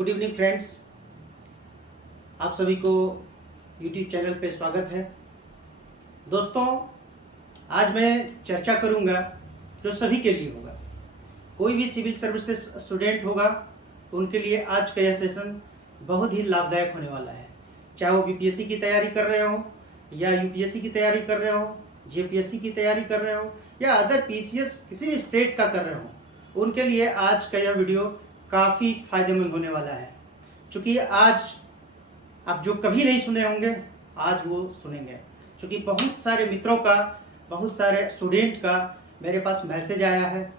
Good evening friends, आप सभी को यूट्यूब चैनल पे स्वागत है। दोस्तों, आज मैं चर्चा करूंगा जो सभी के लिए होगा। कोई भी सिविल सर्विसेज स्टूडेंट होगा तो उनके लिए आज का यह सेशन बहुत ही लाभदायक होने वाला है। चाहे वो बीपीएससी की तैयारी कर रहे हो या यूपीएससी की तैयारी कर रहे हो, जेपीएससी की तैयारी कर रहे हो या अदर पीसीएस किसी भी स्टेट का कर रहे हो, उनके लिए आज का यह वीडियो काफ़ी फायदेमंद होने वाला है। क्योंकि आज आप जो कभी नहीं सुने होंगे आज वो सुनेंगे। क्योंकि बहुत सारे मित्रों का, बहुत सारे स्टूडेंट का मेरे पास मैसेज आया है।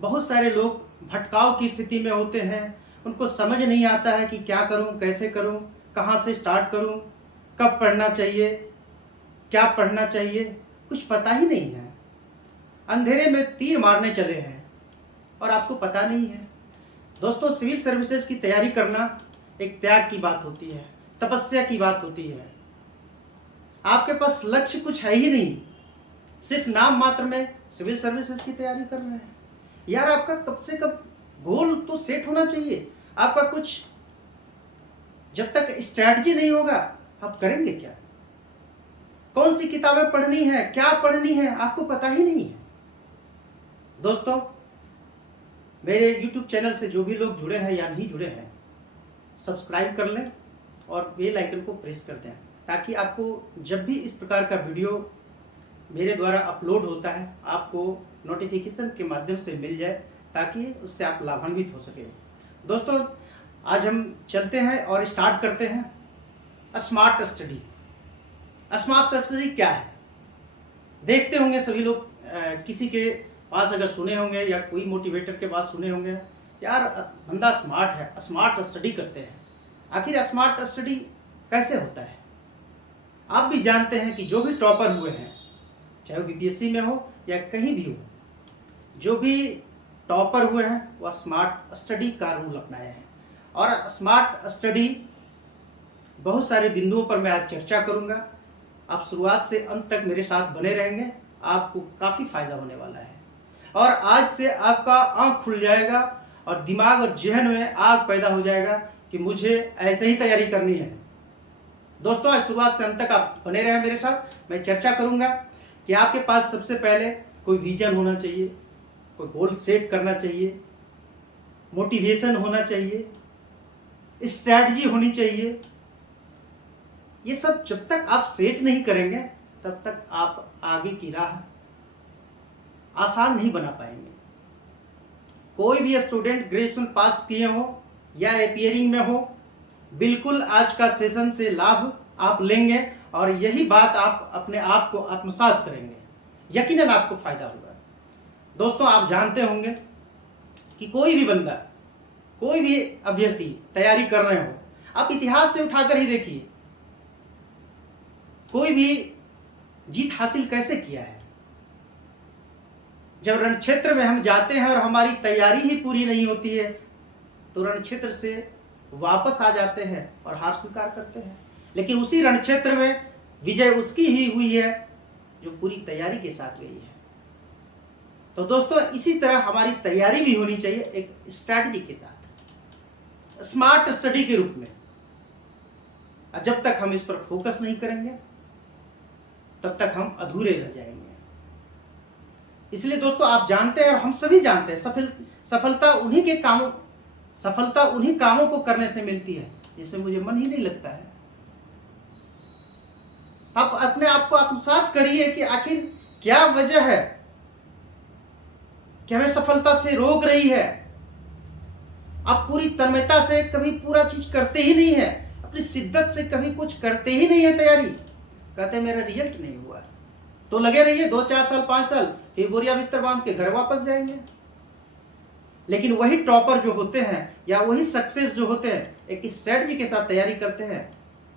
बहुत सारे लोग भटकाव की स्थिति में होते हैं, उनको समझ नहीं आता है कि क्या करूं, कैसे करूं, कहां से स्टार्ट करूं, कब पढ़ना चाहिए, क्या पढ़ना चाहिए, कुछ पता ही नहीं है। अंधेरे में तीर मारने चले हैं और आपको पता नहीं है। दोस्तों, सिविल सर्विसेज की तैयारी करना एक त्याग की बात होती है, तपस्या की बात होती है। आपके पास लक्ष्य कुछ है ही नहीं, सिर्फ नाम मात्र में सिविल सर्विसेज की तैयारी कर रहे हैं। यार, आपका कब से कब गोल तो सेट होना चाहिए। आपका कुछ जब तक स्ट्रैटेजी नहीं होगा आप करेंगे क्या? कौन सी किताबें पढ़नी है, क्या पढ़नी है, आपको पता ही नहीं है। दोस्तों, मेरे YouTube चैनल से जो भी लोग जुड़े हैं या नहीं जुड़े हैं, सब्सक्राइब कर लें और बेल आइकन को प्रेस कर दें, ताकि आपको जब भी इस प्रकार का वीडियो मेरे द्वारा अपलोड होता है आपको नोटिफिकेशन के माध्यम से मिल जाए, ताकि उससे आप लाभान्वित हो सके। दोस्तों, आज हम चलते हैं और स्टार्ट करते हैं स्मार्ट स्टडी। स्मार्ट स्टडी क्या है? देखते होंगे सभी लोग, किसी के पास अगर सुने होंगे या कोई मोटिवेटर के पास सुने होंगे, यार बंदा स्मार्ट है, स्मार्ट स्टडी करते हैं। आखिर स्मार्ट स्टडी कैसे होता है? आप भी जानते हैं कि जो भी टॉपर हुए हैं, चाहे वो बीपीएससी में हो या कहीं भी हो, जो भी टॉपर हुए हैं वह स्मार्ट स्टडी का रूल अपनाए हैं। और स्मार्ट स्टडी बहुत सारे बिंदुओं पर मैं आज चर्चा करूंगा। आप शुरुआत से अंत तक मेरे साथ बने रहेंगे, आपको काफ़ी फायदा होने वाला है। और आज से आपका आँख खुल जाएगा और दिमाग और जहन में आग पैदा हो जाएगा कि मुझे ऐसे ही तैयारी करनी है। दोस्तों, शुरुआत से अंत तक आप बने रहें मेरे साथ। मैं चर्चा करूंगा कि आपके पास सबसे पहले कोई विजन होना चाहिए, कोई गोल सेट करना चाहिए, मोटिवेशन होना चाहिए, स्ट्रैटेजी होनी चाहिए। ये सब जब तक आप सेट नहीं करेंगे तब तक आप आगे की राह आसान नहीं बना पाएंगे। कोई भी स्टूडेंट ग्रेजुएशन पास किए हो या एपियरिंग में हो, बिल्कुल आज का सेशन से लाभ आप लेंगे और यही बात आप अपने आप को आत्मसात करेंगे। यकीनन आपको फायदा होगा। दोस्तों, आप जानते होंगे कि कोई भी बंदा, कोई भी अभ्यर्थी तैयारी कर रहे हो, आप इतिहास से उठाकर ही देखिए, कोई भी जीत हासिल कैसे किया है। जब रण क्षेत्र में हम जाते हैं और हमारी तैयारी ही पूरी नहीं होती है तो रण क्षेत्र से वापस आ जाते हैं और हार स्वीकार करते हैं। लेकिन उसी रण क्षेत्र में विजय उसकी ही हुई है जो पूरी तैयारी के साथ गई है। तो दोस्तों, इसी तरह हमारी तैयारी भी होनी चाहिए एक स्ट्रैटेजी के साथ, स्मार्ट स्टडी के रूप में। जब तक हम इस पर फोकस नहीं करेंगे तब तक हम अधूरे रह जाएंगे। इसलिए दोस्तों, आप जानते हैं और हम सभी जानते हैं, सफलता उन्हीं कामों को करने से मिलती है जिसमें मुझे मन ही नहीं लगता है। आप अपने आप को आत्मसात करिए कि आखिर क्या वजह है कि हमें सफलता से रोक रही है। आप पूरी तन्मयता से कभी पूरा चीज करते ही नहीं है, अपनी शिद्दत से कभी कुछ करते ही नहीं है तैयारी। कहते हैं मेरा रिजल्ट नहीं हुआ, तो लगे रहिए 2 4 साल 5 साल, फिर बोरिया बिस्तर बांध के घर वापस जाएंगे। लेकिन वही टॉपर जो होते हैं या वही सक्सेस जो होते हैं, एक स्ट्रेटजी के साथ तैयारी करते हैं,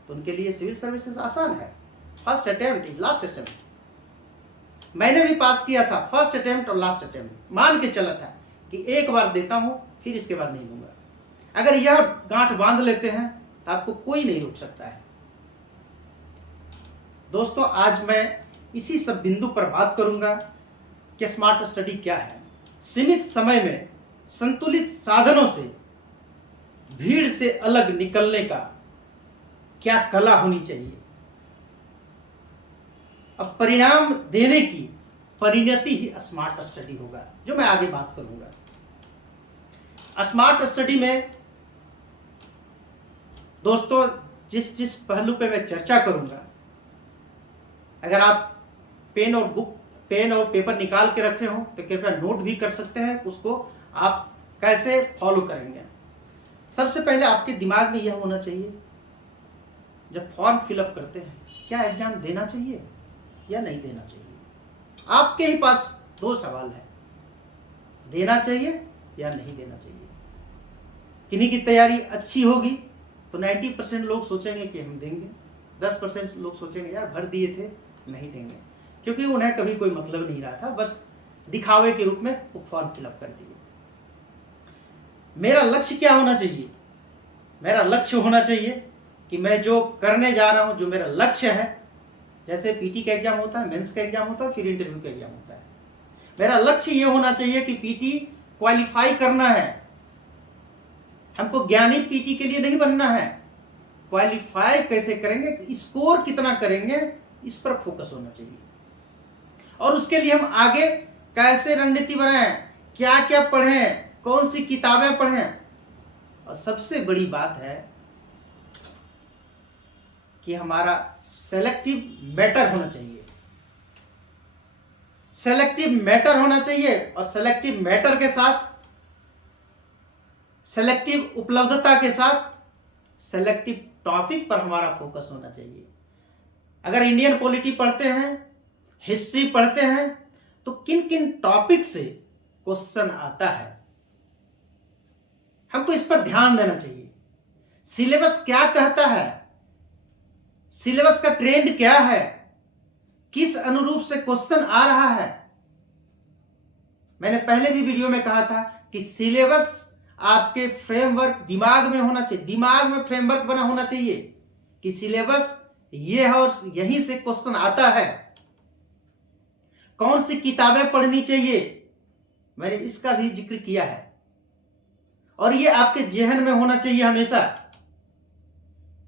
तो उनके लिए सिविल सर्विसेज आसान है। First attempt, last attempt. मैंने भी पास किया था, फर्स्ट अटेम्प्ट और लास्ट अटेम्प्ट। मान के चला था कि एक बार देता हूं, फिर इसके बाद नहीं दूंगा। अगर यह गांठ बांध लेते हैं तो आपको कोई नहीं रोक सकता है। दोस्तों, आज मैं इसी सब बिंदु पर बात करूंगा कि स्मार्ट स्टडी क्या है। सीमित समय में संतुलित साधनों से भीड़ से अलग निकलने का क्या कला होनी चाहिए, अब परिणाम देने की परिणति ही स्मार्ट स्टडी होगा, जो मैं आगे बात करूंगा। स्मार्ट स्टडी में दोस्तों जिस जिस पहलू पे मैं चर्चा करूंगा, अगर आप पेन और पेपर निकाल के रखे हो तो कृपया नोट भी कर सकते हैं, उसको आप कैसे फॉलो करेंगे। सबसे पहले आपके दिमाग में यह होना चाहिए, जब फॉर्म फिलअप करते हैं क्या एग्जाम देना चाहिए या नहीं देना चाहिए। आपके ही पास दो सवाल है, देना चाहिए या नहीं देना चाहिए। किन्हीं की तैयारी अच्छी होगी तो 90% लोग सोचेंगे कि हम देंगे, 10% लोग सोचेंगे यार भर दिए थे नहीं देंगे, क्योंकि उन्हें कभी कोई मतलब नहीं रहा था, बस दिखावे के रूप में वो फॉर्म फिलअप कर दिए। मेरा लक्ष्य क्या होना चाहिए? मेरा लक्ष्य होना चाहिए कि मैं जो करने जा रहा हूं, जो मेरा लक्ष्य है, जैसे पीटी का एग्जाम होता है, मेंस का एग्जाम होता है, फिर इंटरव्यू का एग्जाम होता है, मेरा लक्ष्य ये होना चाहिए कि पीटी क्वालिफाई करना है। हमको ज्ञानी पीटी के लिए नहीं बनना है, क्वालिफाई कैसे करेंगे, स्कोर कितना करेंगे, इस पर फोकस होना चाहिए। और उसके लिए हम आगे कैसे रणनीति बनाएं, क्या क्या पढ़ें, कौन सी किताबें पढ़ें। और सबसे बड़ी बात है कि हमारा सेलेक्टिव मैटर होना चाहिए, सेलेक्टिव मैटर होना चाहिए। और सेलेक्टिव मैटर के साथ, सेलेक्टिव उपलब्धता के साथ सेलेक्टिव टॉपिक पर हमारा फोकस होना चाहिए। अगर इंडियन पॉलिटी पढ़ते हैं, हिस्ट्री पढ़ते हैं, तो किन किन टॉपिक से क्वेश्चन आता है, हमको इस पर ध्यान देना चाहिए। सिलेबस क्या कहता है, सिलेबस का ट्रेंड क्या है, किस अनुरूप से क्वेश्चन आ रहा है। मैंने पहले भी वीडियो में कहा था कि सिलेबस आपके फ्रेमवर्क दिमाग में होना चाहिए, दिमाग में फ्रेमवर्क बना होना चाहिए कि सिलेबस ये है और यहीं से क्वेश्चन आता है। कौन सी किताबें पढ़नी चाहिए, मैंने इसका भी जिक्र किया है। और ये आपके जहन में होना चाहिए हमेशा,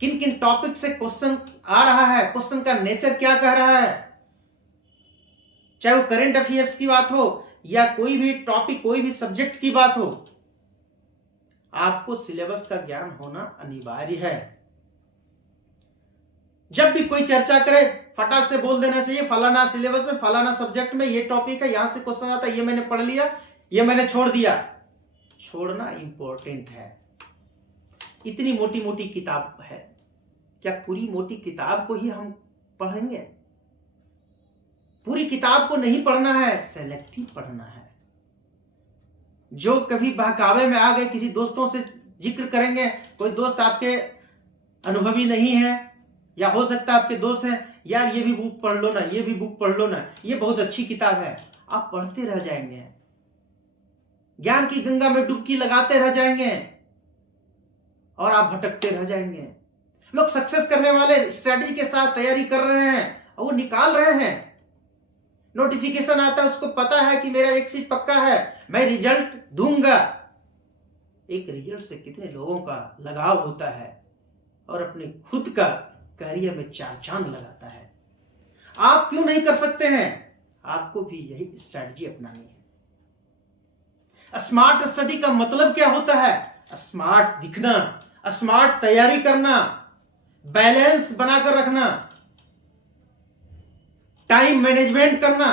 किन किन टॉपिक से क्वेश्चन आ रहा है, क्वेश्चन का नेचर क्या कह रहा है। चाहे वो करंट अफेयर्स की बात हो या कोई भी टॉपिक, कोई भी सब्जेक्ट की बात हो, आपको सिलेबस का ज्ञान होना अनिवार्य है। जब भी कोई चर्चा करे फटाक से बोल देना चाहिए फलाना सिलेबस में, फलाना सब्जेक्ट में ये टॉपिक है, यहां से क्वेश्चन आता है, ये मैंने पढ़ लिया, ये मैंने छोड़ दिया। छोड़ना इंपॉर्टेंट है। इतनी मोटी मोटी किताब है, क्या पूरी मोटी किताब को ही हम पढ़ेंगे? पूरी किताब को नहीं पढ़ना है, सेलेक्टिव पढ़ना है। जो कभी बहकावे में आ गए, किसी दोस्तों से जिक्र करेंगे, कोई दोस्त आपके अनुभवी नहीं है, या हो सकता है आपके दोस्त हैं, यार ये भी बुक पढ़ लो ना, ये भी बुक पढ़ लो ना, ये बहुत अच्छी किताब है, आप पढ़ते रह जाएंगे, ज्ञान की गंगा में डुबकी लगाते रह जाएंगे और आप भटकते रह जाएंगे। लोग सक्सेस करने वाले स्ट्रेटजी के साथ तैयारी कर रहे हैं और वो निकाल रहे हैं, नोटिफिकेशन आता है, उसको पता है कि मेरा एक सीट पक्का है, मैं रिजल्ट दूंगा। एक रिजल्ट से कितने लोगों का लगाव होता है और अपने खुद का करियर में चार चांद लगाता है। आप क्यों नहीं कर सकते हैं? आपको भी यही स्ट्रेटजी अपनानी है। स्मार्ट स्टडी का मतलब क्या होता है? स्मार्ट दिखना, स्मार्ट तैयारी करना, बैलेंस बनाकर रखना, टाइम मैनेजमेंट करना।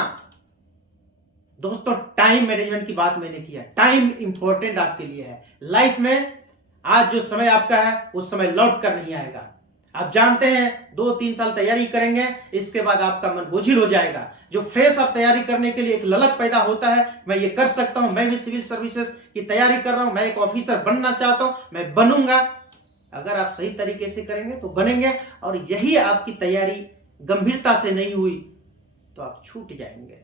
दोस्तों टाइम मैनेजमेंट की बात मैंने किया, टाइम इंपॉर्टेंट आपके लिए है। लाइफ में आज जो समय आपका है वो समय लौट कर नहीं आएगा। आप जानते हैं 2-3 साल तैयारी करेंगे, इसके बाद आपका मन बोझिल हो जाएगा। जो फ्रेश आप तैयारी करने के लिए एक ललक पैदा होता है, मैं ये कर सकता हूं, मैं भी सिविल सर्विसेज की तैयारी कर रहा हूं, मैं एक ऑफिसर बनना चाहता हूं, मैं बनूंगा। अगर आप सही तरीके से करेंगे तो बनेंगे, और यही आपकी तैयारी गंभीरता से नहीं हुई तो आप छूट जाएंगे,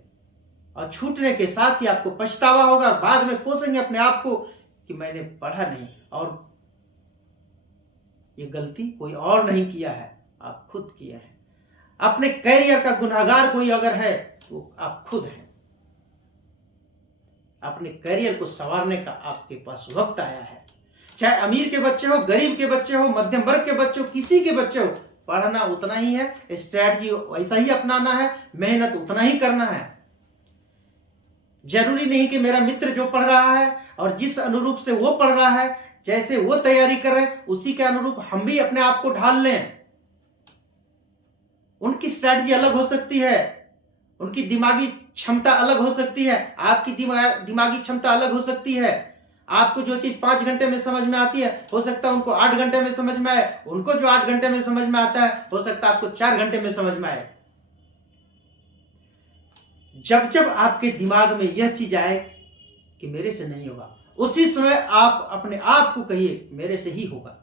और छूटने के साथ ही आपको पछतावा होगा, और बाद में कोसेंगे अपने आप को कि मैंने पढ़ा नहीं, और ये गलती कोई और नहीं किया है, आप खुद किया है। अपने कैरियर का गुनहगार कोई अगर है तो आप खुद हैं। अपने कैरियर को संवारने का आपके पास वक्त आया है। चाहे अमीर के बच्चे हो, गरीब के बच्चे हो, मध्यम वर्ग के बच्चे हो, किसी के बच्चे हो, पढ़ना उतना ही है, स्ट्रैटेजी वैसा ही अपनाना है, मेहनत उतना ही करना है। जरूरी नहीं कि मेरा मित्र जो पढ़ रहा है और जिस अनुरूप से वो पढ़ रहा है, जैसे वो तैयारी कर रहे हैं, उसी के अनुरूप हम भी अपने आप को ढाल लें। उनकी स्ट्रैटेजी अलग हो सकती है, उनकी दिमागी क्षमता अलग हो सकती है, आपकी दिमागी क्षमता अलग हो सकती है। आपको जो चीज 5 घंटे में समझ में आती है, हो सकता है उनको 8 घंटे में समझ में आए, उनको जो 8 घंटे में समझ में आता है, हो सकता है आपको 4 घंटे में समझ में आए। जब जब आपके दिमाग में यह चीज आए कि मेरे से नहीं होगा, उसी समय आप अपने आप को कहिए मेरे से ही होगा,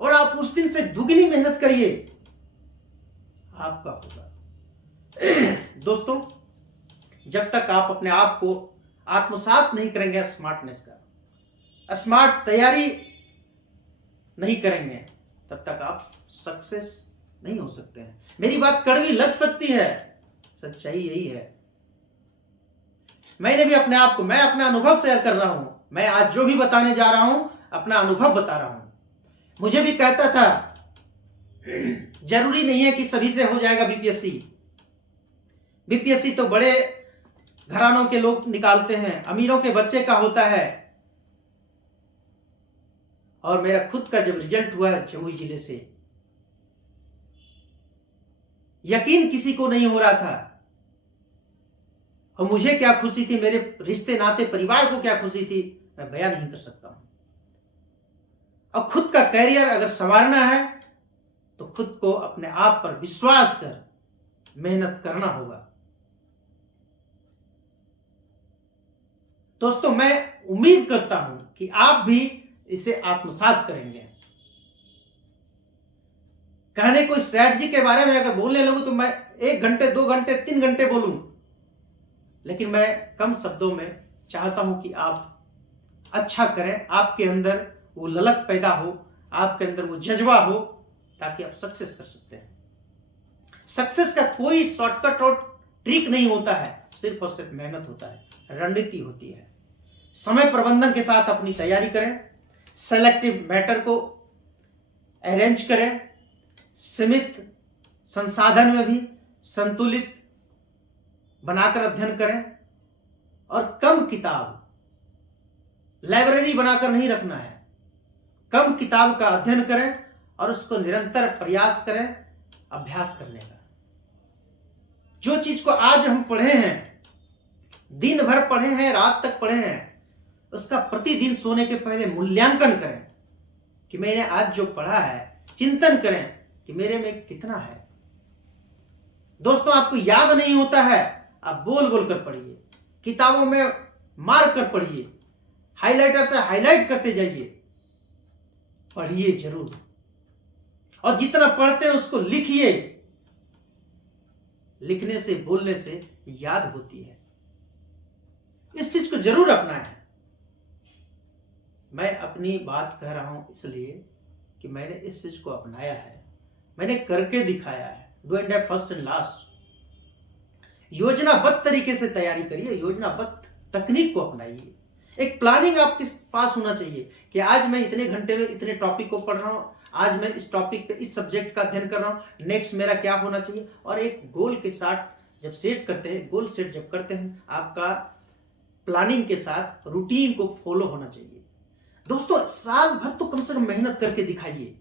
और आप उस दिन से दुगनी मेहनत करिए, आपका होगा। दोस्तों, जब तक आप अपने आप को आत्मसात नहीं करेंगे स्मार्टनेस का, स्मार्ट तैयारी नहीं करेंगे, तब तक आप सक्सेस नहीं हो सकते हैं। मेरी बात कड़वी लग सकती है, सच्चाई यही है। मैंने भी अपने आप को, मैं अपना अनुभव शेयर कर रहा हूं, मैं आज जो भी बताने जा रहा हूं अपना अनुभव बता रहा हूं। मुझे भी कहता था जरूरी नहीं है कि सभी से हो जाएगा बीपीएससी। बीपीएससी तो बड़े घरानों के लोग निकालते हैं, अमीरों के बच्चे का होता है। और मेरा खुद का जब रिजल्ट हुआ जमुई जिले से, यकीन किसी को नहीं हो रहा था। और मुझे क्या खुशी थी, मेरे रिश्ते नाते परिवार को क्या खुशी थी, मैं बयान नहीं कर सकता हूं। और खुद का कैरियर अगर संवारना है तो खुद को अपने आप पर विश्वास कर मेहनत करना होगा। दोस्तों, मैं उम्मीद करता हूं कि आप भी इसे आत्मसात करेंगे। कहने कोई स्ट्रैटेजी के बारे में अगर बोलने लगूं तो मैं 1 घंटे, 2 घंटे, 3 घंटे बोलूं, लेकिन मैं कम शब्दों में चाहता हूं कि आप अच्छा करें, आपके अंदर वो ललक पैदा हो, आपके अंदर वो जज्बा हो, ताकि आप सक्सेस कर सकते हैं। सक्सेस का कोई शॉर्टकट और ट्रिक नहीं होता है, सिर्फ और सिर्फ मेहनत होता है, रणनीति होती है। समय प्रबंधन के साथ अपनी तैयारी करें, सेलेक्टिव मैटर को अरेंज करें, सीमित संसाधन में भी संतुलित बनाकर अध्ययन करें, और कम किताब, लाइब्रेरी बनाकर नहीं रखना है, कम किताब का अध्ययन करें और उसको निरंतर प्रयास करें अभ्यास करने का। जो चीज को आज हम पढ़े हैं, दिन भर पढ़े हैं, रात तक पढ़े हैं, उसका प्रतिदिन सोने के पहले मूल्यांकन करें कि मैंने आज जो पढ़ा है, चिंतन करें कि मेरे में कितना है। दोस्तों, आपको याद नहीं होता है, आप बोल बोल कर पढ़िए, किताबों में मार्क कर पढ़िए, हाइलाइटर से हाइलाइट करते जाइए, पढ़िए जरूर, और जितना पढ़ते हैं उसको लिखिए। लिखने से, बोलने से याद होती है। इस चीज को जरूर अपनाएं। मैं अपनी बात कह रहा हूं इसलिए कि मैंने इस चीज को अपनाया है, मैंने करके दिखाया है। Do and have first and last. योजनाबद्ध तरीके से तैयारी करिए, योजनाबद्ध तकनीक को अपनाइए। एक प्लानिंग आपके पास होना चाहिए कि आज मैं इतने घंटे में इतने टॉपिक को पढ़ रहा हूं, आज मैं इस टॉपिक पे, इस सब्जेक्ट का अध्ययन कर रहा हूं, नेक्स्ट मेरा क्या होना चाहिए। और एक गोल के साथ जब सेट करते हैं, गोल सेट जब करते हैं, आपका प्लानिंग के साथ रूटीन को फॉलो होना चाहिए। दोस्तों, साल भर तो कम से कम मेहनत करके दिखाइए।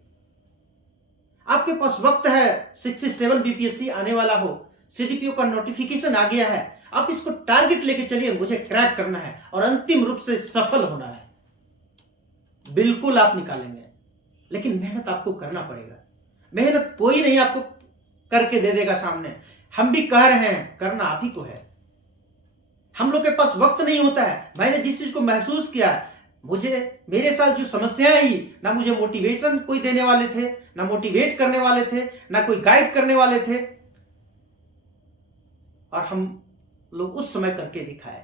आपके पास वक्त है, 67 बीपीएससी आने वाला हो, सीडीपीओ का नोटिफिकेशन आ गया है, आप इसको टारगेट लेके चलिए, मुझे क्रैक करना है और अंतिम रूप से सफल होना है। बिल्कुल आप निकालेंगे, लेकिन मेहनत आपको करना पड़ेगा। मेहनत कोई नहीं आपको करके दे देगा सामने। हम भी कह रहे हैं, करना आप ही को है। हम लोग के पास वक्त नहीं होता है। मैंने जिस चीज को महसूस किया, मुझे मेरे साथ जो समस्याएं आई, ना मुझे मोटिवेशन कोई देने वाले थे, ना मोटिवेट करने वाले थे, ना कोई गाइड करने वाले थे, और हम लोग उस समय करके दिखाए।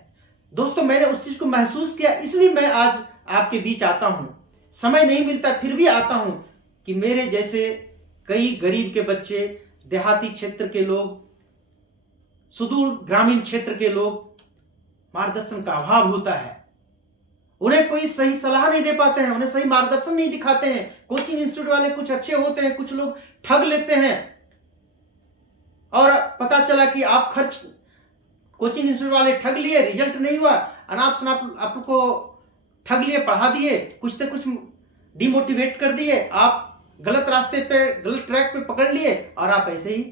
दोस्तों, मैंने उस चीज को महसूस किया, इसलिए मैं आज आपके बीच आता हूं। समय नहीं मिलता फिर भी आता हूं कि मेरे जैसे कई गरीब के बच्चे, देहाती क्षेत्र के लोग, सुदूर ग्रामीण क्षेत्र के लोग, मार्गदर्शन का अभाव होता है, उन्हें कोई सही सलाह नहीं दे पाते हैं, उन्हें सही मार्गदर्शन नहीं दिखाते हैं। कोचिंग इंस्टीट्यूट वाले कुछ अच्छे होते हैं, कुछ लोग ठग लेते हैं, और पता चला कि आप खर्च कोचिंग इंस्टीट्यूट वाले ठग लिए, रिजल्ट नहीं हुआ, अनाप शनाप आपको ठग लिए, पढ़ा दिए, कुछ से कुछ डिमोटिवेट कर दिए, आप गलत रास्ते पे, गलत ट्रैक पे पकड़ लिए, और आप ऐसे ही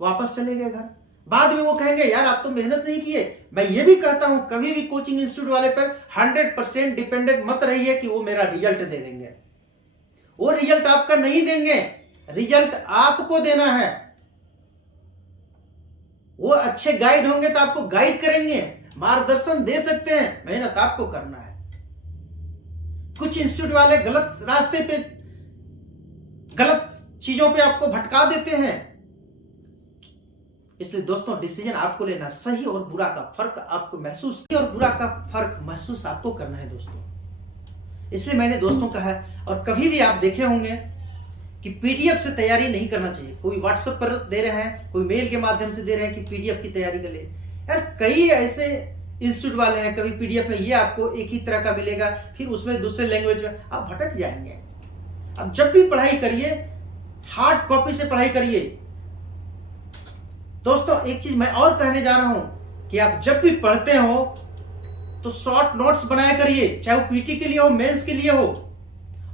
वापस चले गए घर। बाद में वो कहेंगे यार आप तो मेहनत नहीं किए। मैं ये भी कहता हूं कभी भी कोचिंग इंस्टीट्यूट वाले पर 100% डिपेंडेंट मत रहिए कि वो मेरा रिजल्ट दे देंगे। वो रिजल्ट आपका नहीं देंगे, रिजल्ट आपको देना है। वो अच्छे गाइड होंगे तो आपको गाइड करेंगे, मार्गदर्शन दे सकते हैं, मेहनत आपको करना है। कुछ इंस्टीट्यूट वाले गलत रास्ते पे, गलत चीजों पे आपको भटका देते हैं। इसलिए दोस्तों डिसीजन आपको लेना, सही और बुरा का फर्क आपको महसूस, सही और बुरा का फर्क महसूस आपको करना है दोस्तों। इसलिए मैंने दोस्तों कहा, और कभी भी आप देखे होंगे कि पीडीएफ से तैयारी नहीं करना चाहिए। कोई व्हाट्सएप पर दे रहे हैं, कोई मेल के माध्यम से दे रहे हैं कि पीडीएफ की तैयारी कर ले। यार कई ऐसे इंस्टीट्यूट वाले हैं, कभी पीडीएफ में ये आपको एक ही तरह का मिलेगा, फिर उसमें दूसरे लैंग्वेज में, आप भटक जाएंगे। अब जब भी पढ़ाई करिए, हार्ड कॉपी से पढ़ाई करिए। दोस्तों एक चीज मैं और कहने जा रहा हूं कि आप जब भी पढ़ते हो तो शॉर्ट नोट्स बनाया करिए, चाहे वो पीटी के लिए हो, मेंस के लिए हो,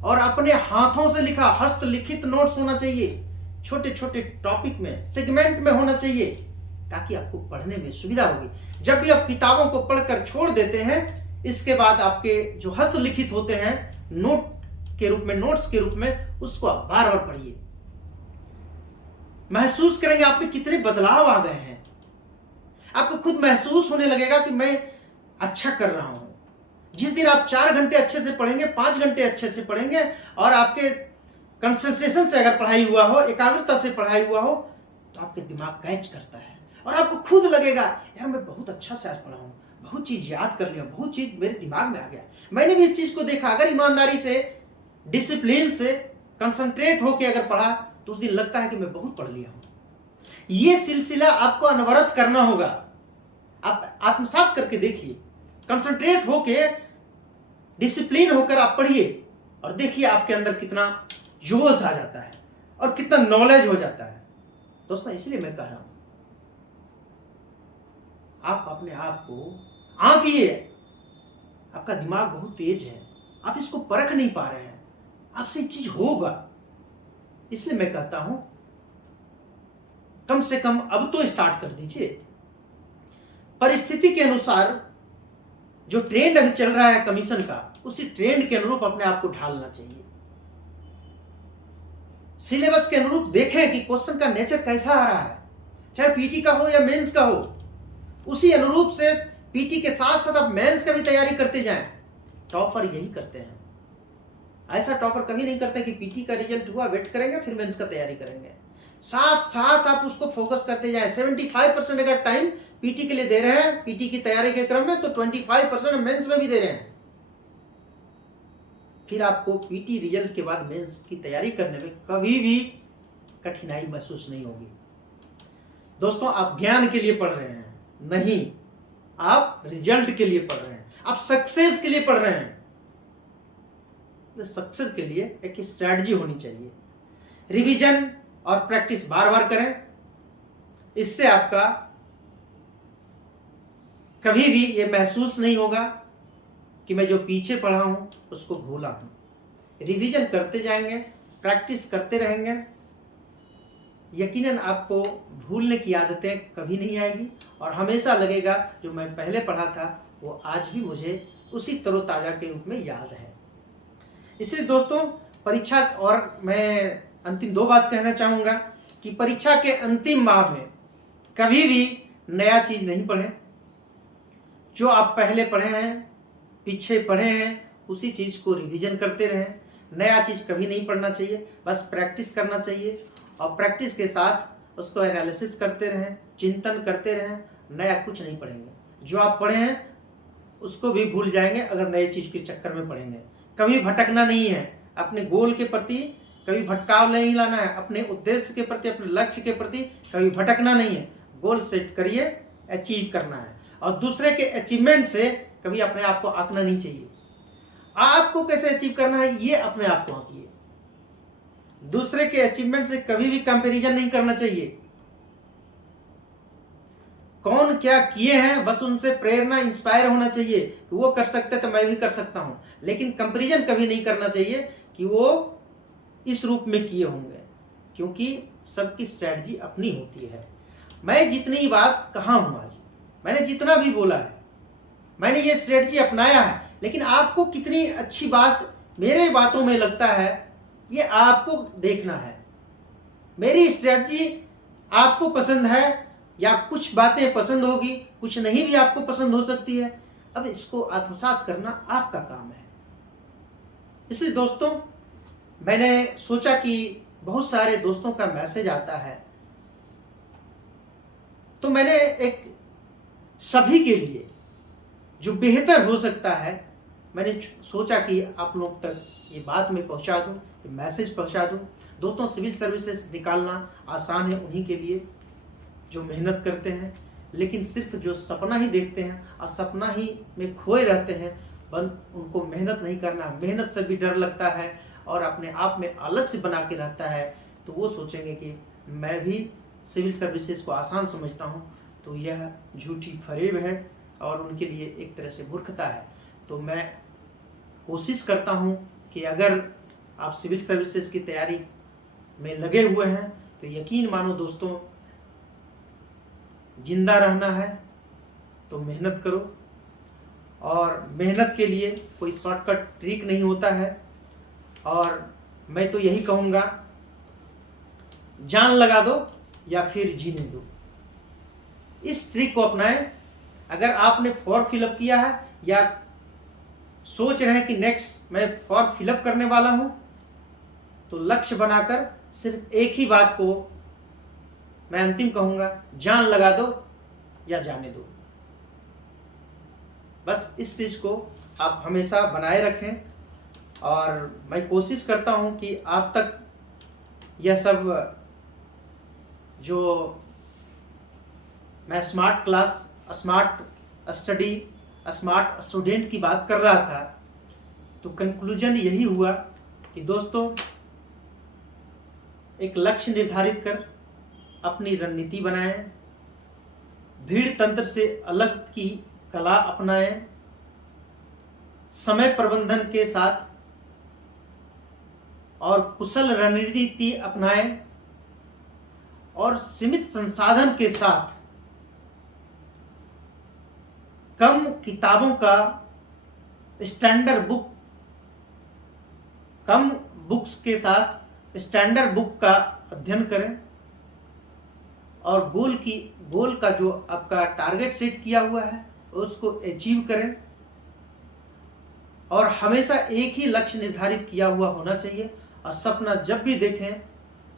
और अपने हाथों से लिखा हस्तलिखित नोट्स होना चाहिए। छोटे छोटे टॉपिक में, सेगमेंट में होना चाहिए, ताकि आपको पढ़ने में सुविधा होगी। जब भी आप किताबों को पढ़कर छोड़ देते हैं, इसके बाद आपके जो हस्तलिखित होते हैं नोट के रूप में, नोट्स के रूप में, उसको आप बार बार पढ़िए। महसूस करेंगे आप में कितने बदलाव आ गए हैं। आपको खुद महसूस होने लगेगा कि मैं अच्छा कर रहा हूं। जिस दिन आप 4 घंटे अच्छे से पढ़ेंगे, 5 घंटे अच्छे से पढ़ेंगे, और आपके कंसंट्रेशन से अगर पढ़ाई हुआ हो, एकाग्रता से पढ़ाई हुआ हो, तो आपके दिमाग कैच करता है, और आपको खुद लगेगा यार मैं बहुत अच्छा से आज पढ़ा हूं, बहुत चीज याद कर लिया, बहुत चीज मेरे दिमाग में आ गया। मैंने भी इस चीज को देखा, अगर ईमानदारी से, डिसिप्लिन से, कंसंट्रेट होकर अगर पढ़ा, तो उस दिन लगता है कि मैं बहुत पढ़ लिया हूं। यह सिलसिला आपको अनवरत करना होगा। आप आत्मसात करके देखिए, कंसंट्रेट होके, डिसिप्लिन होकर आप पढ़िए, और देखिए आपके अंदर कितना जोश आ जाता है और कितना नॉलेज हो जाता है। दोस्तों इसलिए मैं कह रहा हूं, आप अपने आप को आंकिए। आपका दिमाग बहुत तेज है, आप इसको परख नहीं पा रहे हैं, आपसे ये चीज होगा। इसलिए मैं कहता हूं कम से कम अब तो स्टार्ट कर दीजिए। परिस्थिति के अनुसार जो ट्रेंड अभी चल रहा है कमीशन का, उसी ट्रेंड के अनुरूप अपने आप को ढालना चाहिए। सिलेबस के अनुरूप देखें कि क्वेश्चन का नेचर कैसा आ रहा है, चाहे पीटी का हो या मेंस का हो, उसी अनुरूप से पीटी के साथ साथ आप मेंस का भी तैयारी करते जाएं। टॉपर यही करते हैं। ऐसा टॉपर कभी नहीं करते कि पीटी का रिजल्ट हुआ वेट करेंगे फिर मेंस का तैयारी करेंगे। साथ साथ आप उसको फोकस करते जाएं। 75% अगर टाइम पीटी के लिए दे रहे हैं पीटी की तैयारी के क्रम में, तो 25% मेंस में भी दे रहे हैं। फिर आपको पीटी रिजल्ट के बाद मेंस की तैयारी करने में कभी भी कठिनाई महसूस नहीं होगी। दोस्तों आप ज्ञान के लिए पढ़ रहे हैं, नहीं, आप रिजल्ट के लिए पढ़ रहे हैं, आप सक्सेस के लिए पढ़ रहे हैं। सक्सेस के लिए एक स्ट्रैटेजी होनी चाहिए। रिवीजन और प्रैक्टिस बार बार करें, इससे आपका कभी भी ये महसूस नहीं होगा कि मैं जो पीछे पढ़ा हूं उसको भूला हूं। रिवीजन करते जाएंगे, प्रैक्टिस करते रहेंगे, यकीनन आपको भूलने की आदतें कभी नहीं आएगी, और हमेशा लगेगा जो मैं पहले पढ़ा था वो आज भी मुझे उसी तरोताजा के रूप में याद है। इसलिए दोस्तों परीक्षा, और मैं अंतिम 2 बात कहना चाहूँगा कि परीक्षा के अंतिम माह में कभी भी नया चीज़ नहीं पढ़ें। जो आप पहले पढ़े हैं, पीछे पढ़े हैं, उसी चीज़ को रिवीजन करते रहें। नया चीज़ कभी नहीं पढ़ना चाहिए, बस प्रैक्टिस करना चाहिए, और प्रैक्टिस के साथ उसको एनालिसिस करते रहें, चिंतन करते रहें। नया कुछ नहीं पढ़ेंगे, जो आप पढ़े हैं उसको भी भूल जाएंगे अगर नए चीज़ के चक्कर में पढ़ेंगे। कभी भटकना नहीं है, अपने गोल के प्रति कभी भटकाव नहीं लाना है, अपने उद्देश्य के प्रति, अपने लक्ष्य के प्रति कभी भटकना नहीं है। गोल सेट करिए, अचीव करना है, और दूसरे के अचीवमेंट से कभी अपने आप को आंकना नहीं चाहिए। आपको कैसे अचीव करना है ये अपने आप को आंकिए। दूसरे के अचीवमेंट से कभी भी कंपैरिजन नहीं करना चाहिए। कौन क्या किए हैं बस उनसे प्रेरणा इंस्पायर होना चाहिए कि वो कर सकते तो मैं भी कर सकता हूं, लेकिन कंपैरिजन कभी नहीं करना चाहिए कि वो इस रूप में किए होंगे, क्योंकि सबकी स्ट्रैटेजी अपनी होती है। मैं जितनी बात कहा हूं आज, मैंने जितना भी बोला है, मैंने ये स्ट्रेटजी अपनाया है, लेकिन आपको कितनी अच्छी बात मेरे बातों में लगता है ये आपको देखना है। मेरी स्ट्रेटजी आपको पसंद है या कुछ बातें पसंद होगी, कुछ नहीं भी आपको पसंद हो सकती है। अब इसको आत्मसात करना आपका काम है। इसलिए दोस्तों, मैंने सोचा कि बहुत सारे दोस्तों का मैसेज आता है, तो मैंने एक सभी के लिए जो बेहतर हो सकता है, मैंने सोचा कि आप लोग तक ये बात मैं पहुंचा दूं, ये मैसेज पहुंचा दूं। दोस्तों, सिविल सर्विसेज निकालना आसान है उन्हीं के लिए जो मेहनत करते हैं, लेकिन सिर्फ जो सपना ही देखते हैं और सपना ही में खोए रहते हैं, उनको मेहनत नहीं करना, मेहनत से भी डर लगता है और अपने आप में आलस्य बना के रहता है, तो वो सोचेंगे कि मैं भी सिविल सर्विसेज को आसान समझता हूँ, तो यह झूठी फरेब है और उनके लिए एक तरह से मूर्खता है। तो मैं कोशिश करता हूँ कि अगर आप सिविल सर्विसेज की तैयारी में लगे हुए हैं तो यकीन मानो दोस्तों, जिंदा रहना है तो मेहनत करो, और मेहनत के लिए कोई शॉर्टकट ट्रिक नहीं होता है। और मैं तो यही कहूँगा, जान लगा दो या फिर जीने दो, इस ट्रिक को अपनाएं। अगर आपने फॉर्म फिलअप किया है या सोच रहे हैं कि नेक्स्ट मैं फॉर्म फिलअप करने वाला हूं, तो लक्ष्य बनाकर सिर्फ एक ही बात को मैं अंतिम कहूंगा, जान लगा दो या जाने दो। बस इस चीज को आप हमेशा बनाए रखें, और मैं कोशिश करता हूं कि आप तक यह सब जो मैं smart class, smart study, smart student की बात कर रहा था, तो कंक्लूजन यही हुआ कि दोस्तों, एक लक्ष्य निर्धारित कर अपनी रणनीति बनाएं, भीड़ तंत्र से अलग की कला अपनाएं, समय प्रबंधन के साथ और कुशल रणनीति अपनाएं, और सीमित संसाधन के साथ कम किताबों का स्टैंडर्ड बुक, कम बुक्स के साथ स्टैंडर्ड बुक का अध्ययन करें, और गोल का जो आपका टारगेट सेट किया हुआ है उसको अचीव करें। और हमेशा एक ही लक्ष्य निर्धारित किया हुआ होना चाहिए, और सपना जब भी देखें,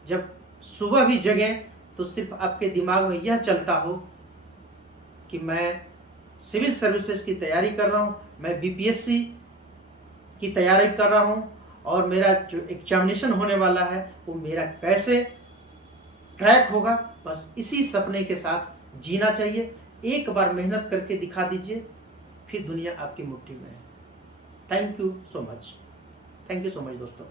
जब सुबह भी जगें, तो सिर्फ आपके दिमाग में यह चलता हो कि मैं सिविल सर्विसेज की तैयारी कर रहा हूँ, मैं बीपीएससी की तैयारी कर रहा हूँ, और मेरा जो एग्जामिनेशन होने वाला है वो मेरा कैसे क्रैक होगा। बस इसी सपने के साथ जीना चाहिए। एक बार मेहनत करके दिखा दीजिए, फिर दुनिया आपकी मुट्ठी में है। थैंक यू सो मच दोस्तों।